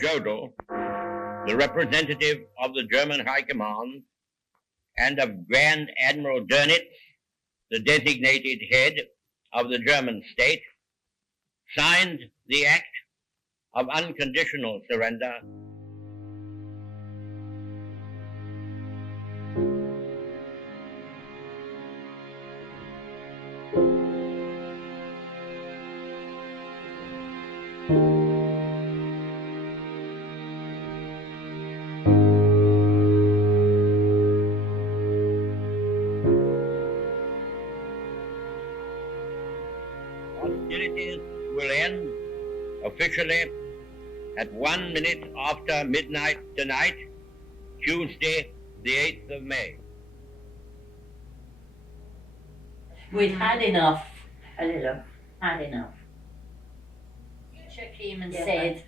Jodl, the representative of the German High Command, and of Grand Admiral Dönitz, the designated head of the German state, signed the Act of Unconditional Surrender. Hostilities will end officially at 1 minute after midnight tonight, Tuesday, the 8th of May. We'd had enough. Had enough. She came and said,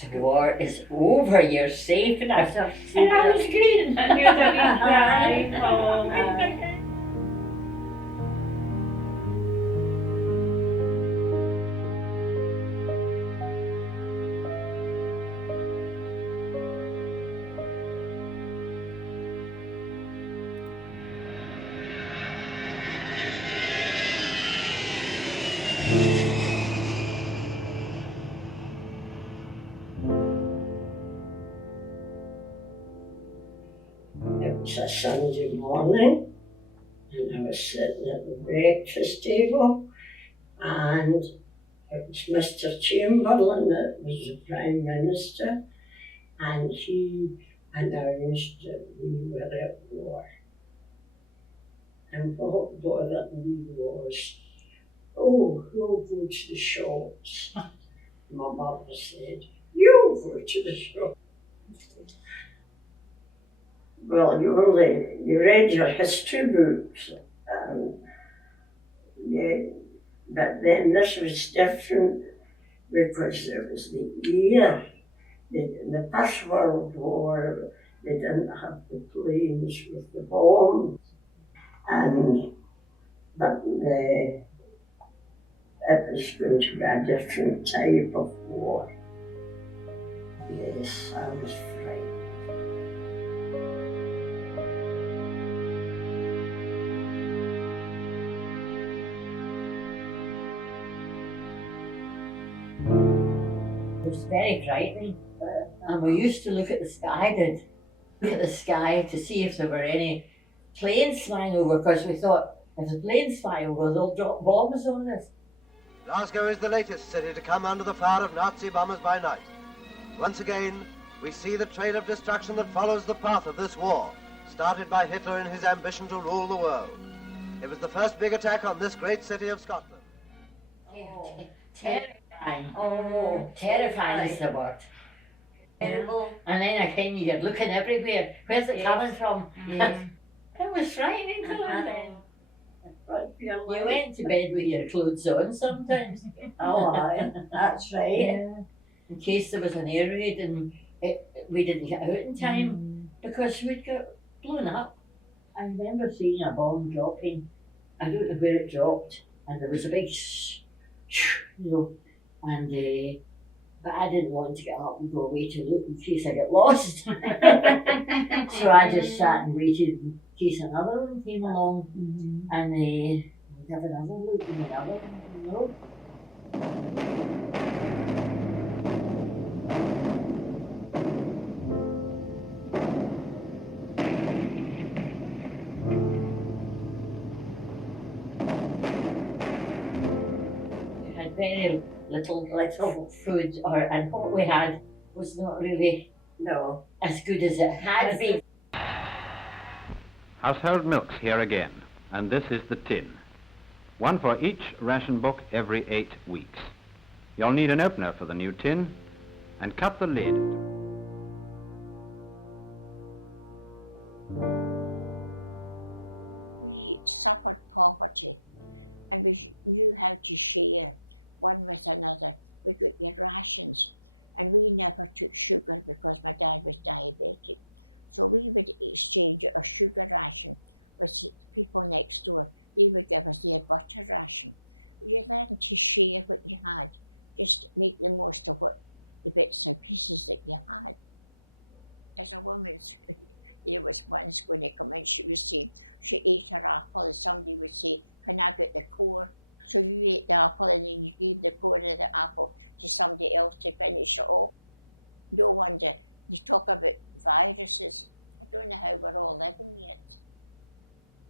"The war is over, you're safe." And I was green. And you're doing crying. Oh, It was a Sunday morning, and I was sitting at the breakfast table, and it was Mr. Chamberlain that was the Prime Minister, and he announced that we were at war. And what bothered me was, "Oh, who'll go to the shops?" My mother said, "You'll go to the shops." Well, you read your history books, but then this was different because it was the year. In the First World War, they didn't have the planes with the bombs, but it was going to be a different type of war. Yes, I was frightened. It was very frightening. And we used to look at the sky, to see if there were any planes flying over, because we thought, if the planes fly over, they'll drop bombs on us. Glasgow is the latest city to come under the fire of Nazi bombers by night. Once again, we see the trail of destruction that follows the path of this war, started by Hitler in his ambition to rule the world. It was the first big attack on this great city of Scotland. Terrifying. Oh, terrifying is the word. terrible. And then again, you're looking everywhere. Where's it coming from? Yes. It was frightening to look at. You You went to bed with your clothes on sometimes. Oh, aye, that's right. Yeah. In case there was an air raid and we didn't get out in time because we'd got blown up. I remember seeing a bomb dropping. I don't know where it dropped, and there was a big and but I didn't want to get up and go away to look in case I got lost. So I just sat and waited in case another one came along, and we'd have another look and another one, We had very little food, and what we had was not really as good as it had been. Household milks here again, and this is the tin. One for each ration book every 8 weeks. You'll need an opener for the new tin, and cut the lid. We suffered poverty, and we knew how to share one with another. We got your rations, and we never took sugar because my dad was diabetic. So we would exchange a sugar ration with people next door. They would give us their butter ration. You learned to share what you had, just make the most of what the bits and pieces that you had. As a woman, there was once going to come in, she was saying she ate her apple, and somebody would say, "Can I get the core?" So you ate the apple and then you gave the core of the apple to somebody else to finish it off. No wonder you talk about viruses. I don't know how we're all living yet.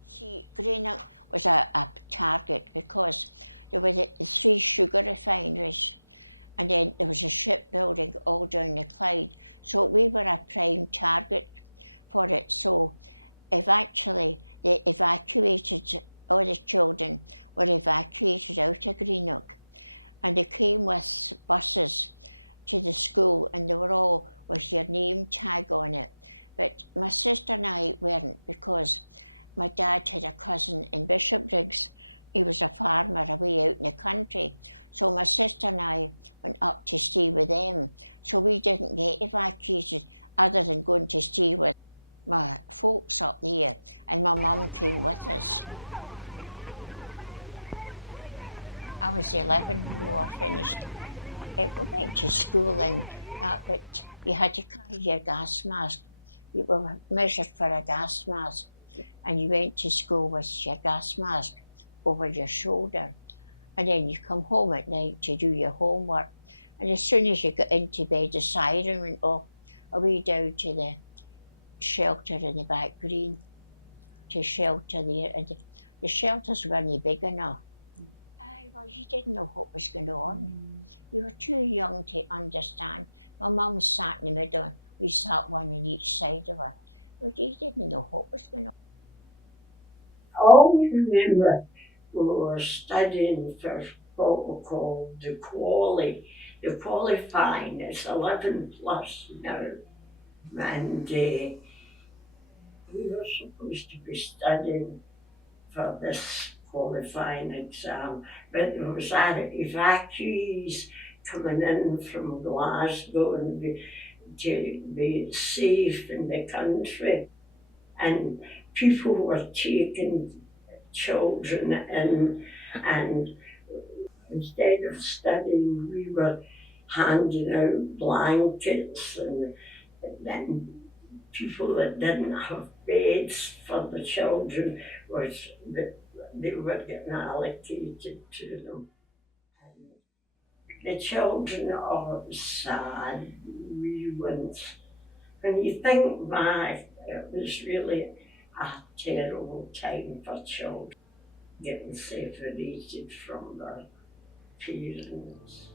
See, Greenock was a target because there were the 3 sugar refineries, and then there was a shipbuilding all down the Clyde. So we were a prime target for it. So eventually they evacuated, all the children were evacuated out of Greenock, and they came with buses to the school, and they were all with your name tag on it. But my sister and I weren't, because my dad had a cousin in Bishopbriggs. He was a farmer away out in the country. So my sister and I went up to stay with them. So we didn't get evacuated other than going to stay with my folks up there, and my mum came with us. I was 11 when the war finished. We went to school and that, but you had to carry your gas mask. You were measured for a gas mask, and you went to school with your gas mask over your shoulder. And then you come home at night to do your homework. And as soon as you got into bed, the siren went off, away down to the shelter in the back green, to shelter there. And the shelters weren't big enough. Well, you didn't know what was going on. You were too young to understand. My mum sat in the middle, we sat one on each side of her. But you didn't know what was going on. I always remember we were studying for what we called the qualifying. It's 11 plus now. And we were supposed to be studying for this qualifying exam, but there was evacuees coming in from Glasgow and to be safe in the country, and people were taking children in, and instead of studying we were handing out blankets, and then people that didn't have beds for the children they were getting allocated to them. And the children are sad, wee ones. When you think back, it was really a terrible time for children, getting separated from their parents.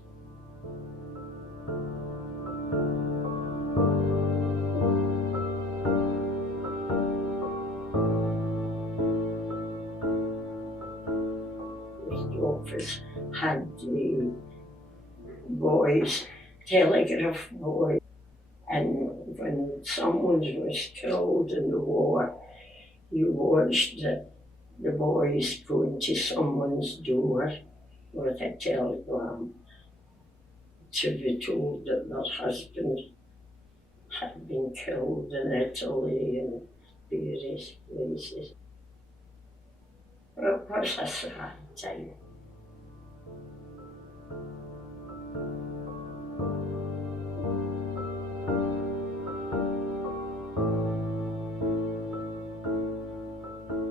Office had the boys, telegraph boys, and when someone was killed in the war, you watched the boys going to someone's door with a telegram to be told that their husband had been killed in Italy and various places. Well, it was a sad time.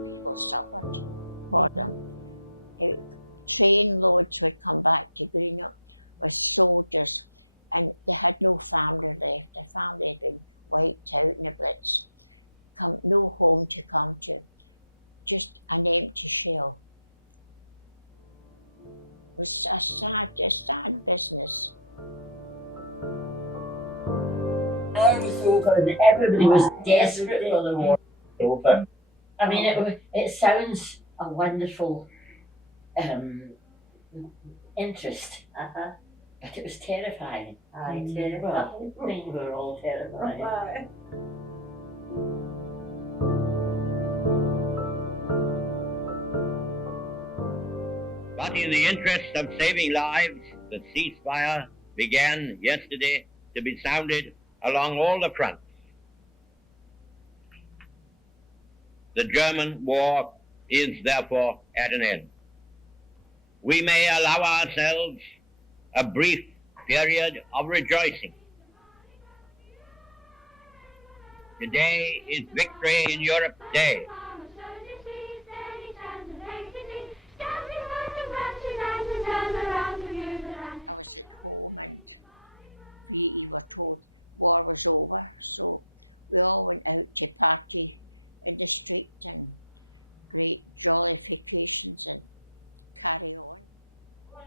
People suffered for them. Train loads would come back to Greenock with soldiers, and they had no family left. Their family had been wiped out in the Blitz. No home to come to, just an empty shell. It was a sad business. War was over and everybody was desperate for the war over. I mean, it sounds a wonderful interest, but it was terrifying. Aye, terrifying. Well, I think we were all terrified. Aye. But in the interest of saving lives, the ceasefire began yesterday to be sounded along all the fronts. The German war is therefore at an end. We may allow ourselves a brief period of rejoicing. Today is Victory in Europe Day. I was at home and we were told war was over, so we all went out to party in the street and great jollifications and carry on.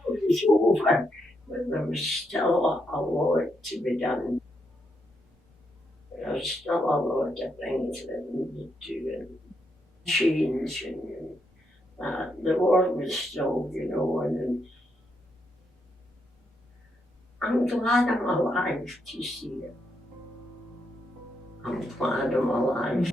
It was over, but there was still a lot to be done. There was still a lot of things that needed to and change, and the war was still going on, and I'm glad I'm alive to see it. I'm glad I'm alive